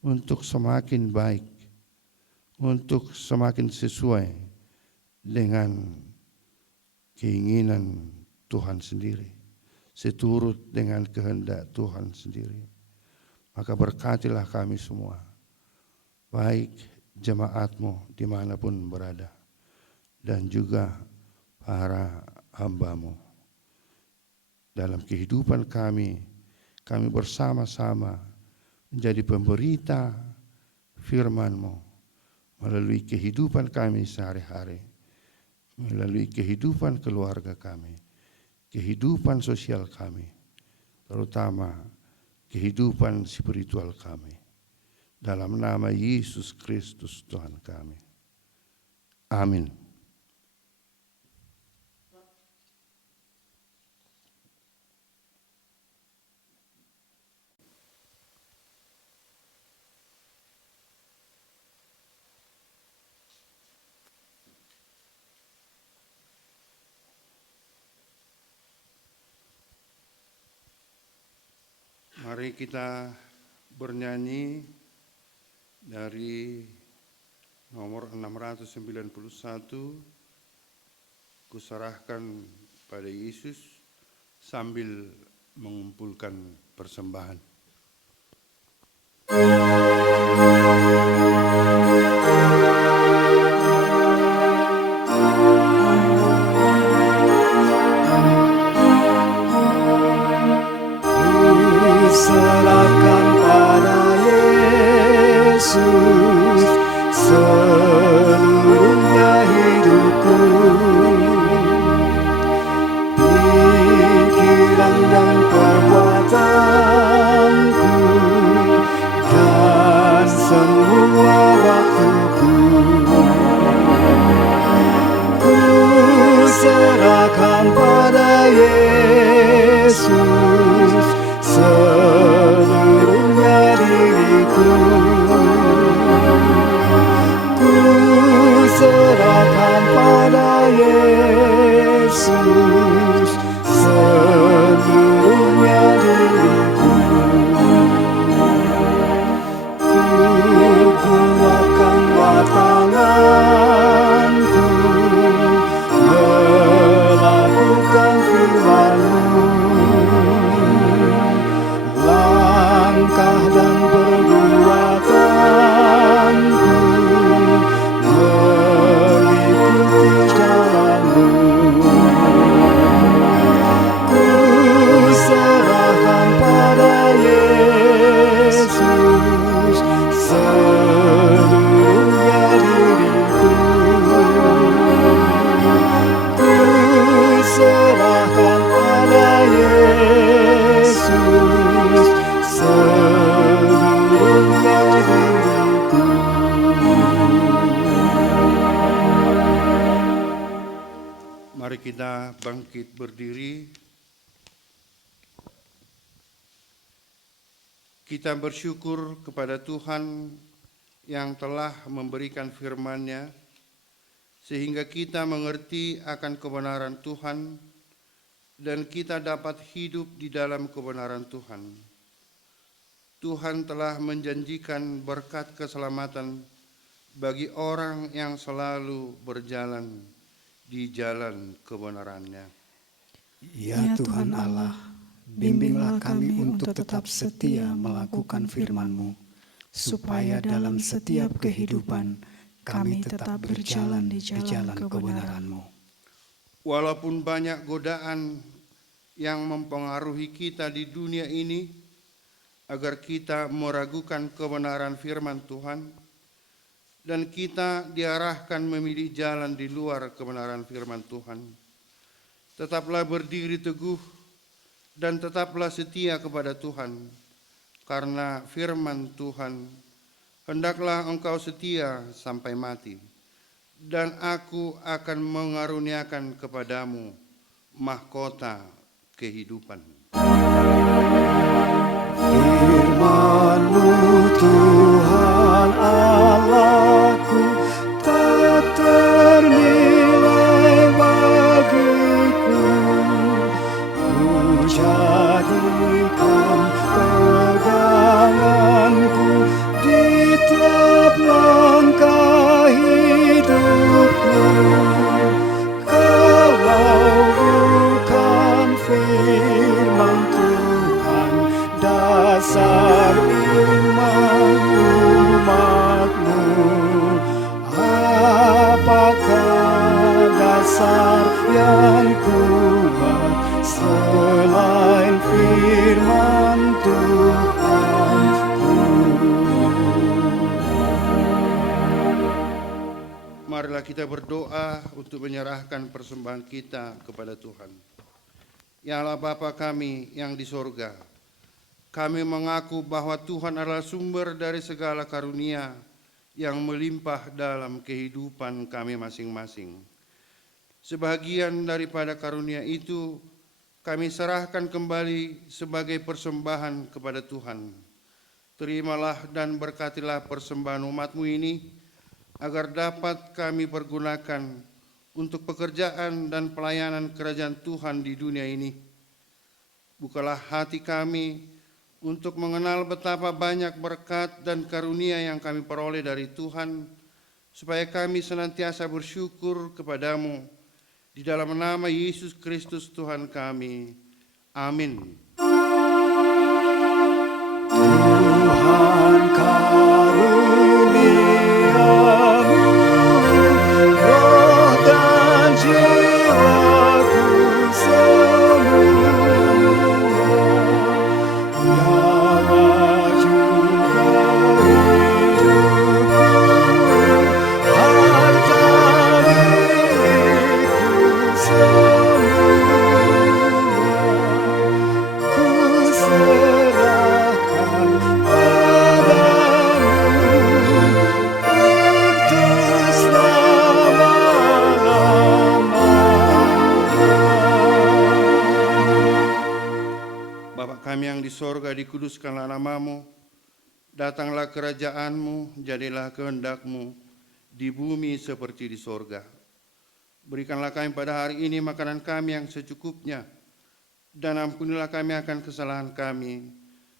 untuk semakin baik, untuk semakin sesuai dengan keinginan Tuhan sendiri, seturut dengan kehendak Tuhan sendiri. Maka berkatilah kami semua, baik jemaat-Mu dimanapun berada, dan juga para hamba-Mu. Dalam kehidupan kami bersama-sama menjadi pemberita firman-Mu melalui kehidupan kami sehari-hari, melalui kehidupan keluarga kami, kehidupan sosial kami, terutama kehidupan spiritual kami. Dalam nama Yesus Kristus Tuhan kami. Amin. Mari kita bernyanyi dari nomor 691, Kuserahkan pada Yesus, sambil mengumpulkan persembahan. Serahkan pada Yesus seluruhnya hidupku, pikiran dan perbuatanku, dan semua waktuku. Ku serahkan pada Yesus seluruhnya diriku. Ku serahkan pada Yesus seluruhnya diriku. Ku gunakanlah tanganku melakukan firman-Mu, langkah dan perbuatanku mengikuti jalan-Mu. Ku serahkan pada Yesus seluruhnya diriku. Ku serahkan pada Yesus seluruhnya diriku. Mari kita bangkit berdiri. Kita bersyukur kepada Tuhan yang telah memberikan firman-Nya, sehingga kita mengerti akan kebenaran Tuhan dan kita dapat hidup di dalam kebenaran Tuhan. Tuhan telah menjanjikan berkat keselamatan bagi orang yang selalu berjalan di jalan kebenarannya. Ya Tuhan Allah, bimbinglah kami untuk tetap setia melakukan firman-Mu, supaya dalam setiap kehidupan kami tetap berjalan di jalan kebenaran-Mu. Walaupun banyak godaan yang mempengaruhi kita di dunia ini, agar kita meragukan kebenaran firman Tuhan, dan kita diarahkan memilih jalan di luar kebenaran firman Tuhan, tetaplah berdiri teguh dan tetaplah setia kepada Tuhan, karena firman Tuhan, hendaklah engkau setia sampai mati, dan aku akan mengaruniakan kepadamu mahkota kehidupan. Firman-Mu Tuhan Allahku tak ternilai bagiku. Ku jadikan peganganku di tiap langkah hidupku. Kalau bukan firman Tuhan, dasar iman umat-Mu, apakah dasar yang kuat selain firman Tuhanku? Marilah kita berdoa untuk menyerahkan persembahan kita kepada Tuhan. Ya Allah Bapa kami yang di sorga, kami mengaku bahwa Tuhan adalah sumber dari segala karunia yang melimpah dalam kehidupan kami masing-masing. Sebagian daripada karunia itu kami serahkan kembali sebagai persembahan kepada Tuhan. Terimalah dan berkatilah persembahan umat-Mu ini, agar dapat kami pergunakan untuk pekerjaan dan pelayanan kerajaan Tuhan di dunia ini. Bukalah hati kami untuk mengenal betapa banyak berkat dan karunia yang kami peroleh dari Tuhan, supaya kami senantiasa bersyukur kepadamu, di dalam nama Yesus Kristus Tuhan kami. Amin. Tuhan karuniamu, roh dan jiwaku semua, nyawa juga hidupku, harta milikku semua, ku serahkan padamu untuk selama-lamanya. Bapa kami yang di sorga, dikuduskanlah namamu, datanglah kerajaanmu, jadilah kehendak-Mu di bumi seperti di sorga. Berikanlah kami pada hari ini makanan kami yang secukupnya, dan ampunilah kami akan kesalahan kami,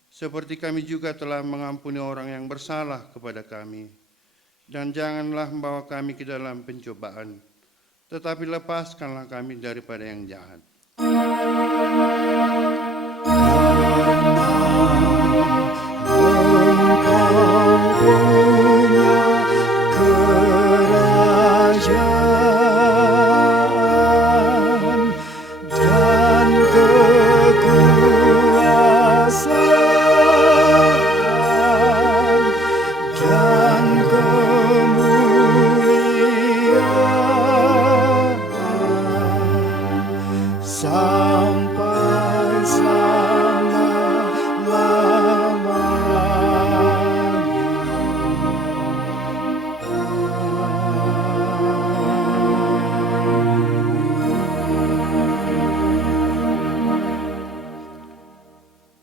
seperti kami juga telah mengampuni orang yang bersalah kepada kami. Dan janganlah membawa kami ke dalam pencobaan, tetapi lepaskanlah kami daripada yang jahat. Engkau punya kerajaan dan kekuasaan dan kemuliaan sampai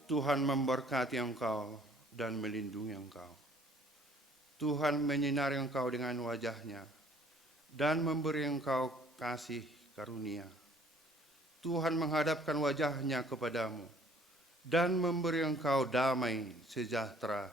Tuhan memberkati engkau dan melindungi engkau. Tuhan menyinari engkau dengan wajah-Nya dan memberi engkau kasih karunia. Tuhan menghadapkan wajah-Nya kepadamu dan memberi engkau damai sejahtera